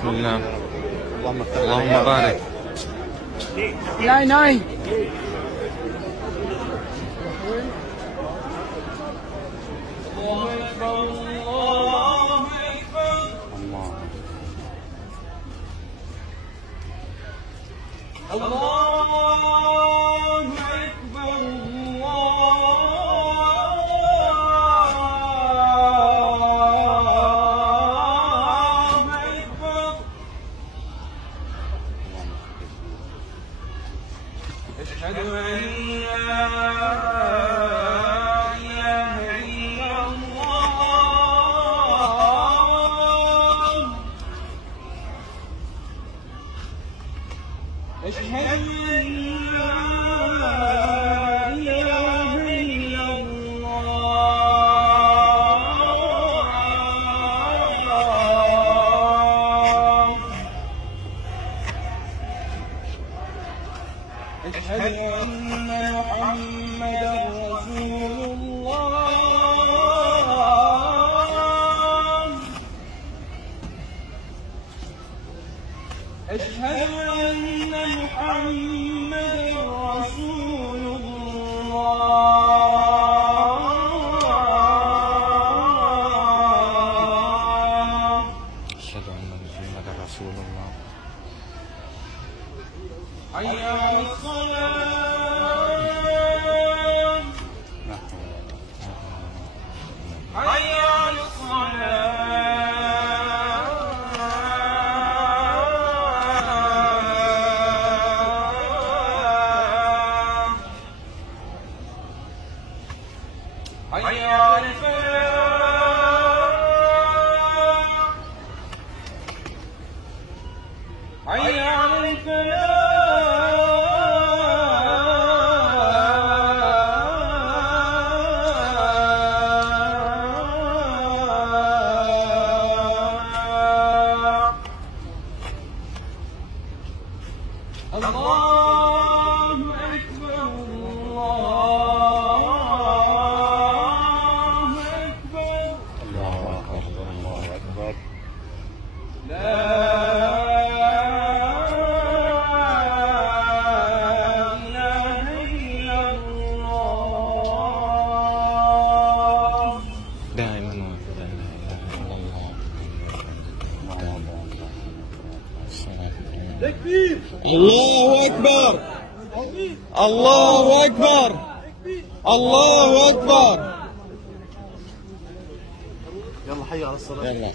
بسم الله. اللهم بارك. ناي ناي. أشهد أن لا إله إلا الله. أشهد أن لا إله إلا الله. أشهد أن محمدا رسول الله. أشهد أن محمدا رسول الله. أشهد أن محمدا رسول الله. حي على الصلاة. حي على الصلاة. حي على الفلاح. حي على الفلاح. الله أكبر. الله أكبر. الله أكبر. الله أكبر. لا إله إلا الله. دائما وأبدا لا إله إلا الله. تكبير. الله أكبر. الله أكبر. الله أكبر. يلا حي على الصلاة. يلا.